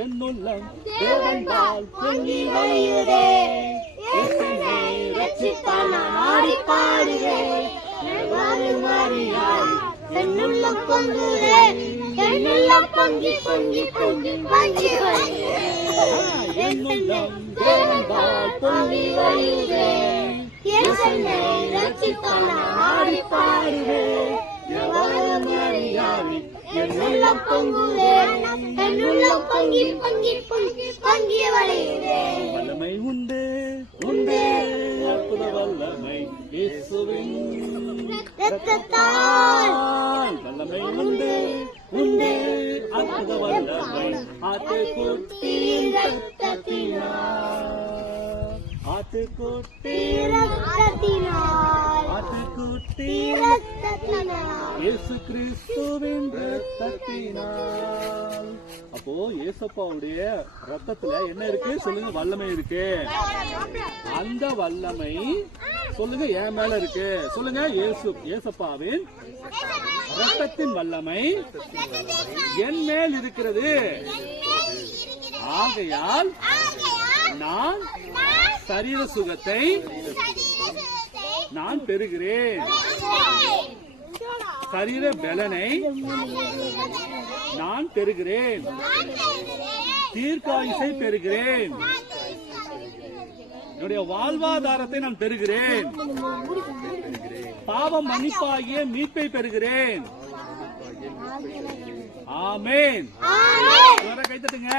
என்னுள்ளம் தேவன்பால் பொங்கி வழியுதே, என்னை ரட்சித்தால் நான் ஆடி பாடுவேன். என்னுள்ளம் பொங்குதே, என்னுள்ளம் பொங்கி பொங்கி பொங்கி பொங்கி என்னுள்ளம் தேவன்பால் பொங்கி வழியுதே, என்னை ரட்சித்தால் நான் ஆடி பாடுவேன். என்னுள்ளம் பொங்குதே, என்னுள்ளம் பொங்கி பொங்கி பொங்கி பொங்கி வழியுதே. வல்லமை உண்டு உண்டு, அற்புத வல்லமை இயேசுவின் இரத்தத்தால். வல்லமை உண்டு உண்டு, அற்புத வல்லமை ஆட்டுக்குட்டியின் இரத்தத்தினால். ஆட்டுக்குட்டி இரத்தத்தினால், ஆட்டுக்குட்டி இரத்தத்தினால், இயேசு கிறிஸ்துவின் இரத்தத்தினால். அப்போ இயேசப்பாவுடைய ரத்தத்துல என்ன இருக்கு சொல்லுங்க? வல்லமை இருக்கு. அந்த வல்லமை சொல்லுங்க என் மேல இருக்கு. சொல்லுங்க இயேசப்பாவின் ரத்தத்தின் வல்லமை என் மேல் இருக்கிறது. ஆகையால் நான் சரீர சுகத்தை நான் பெறுகிறேன். சரீர பலனை நான் பெறுகிறேன். தீர்க்காயுசை பெறுகிறேன். என்னுடைய வாழ்வாதாரத்தை நான் பெறுகிறேன். பாவம் மன்னிப்பாகிய மீட்பை பெறுகிறேன். ஆமென். கைத்தட்டுங்க.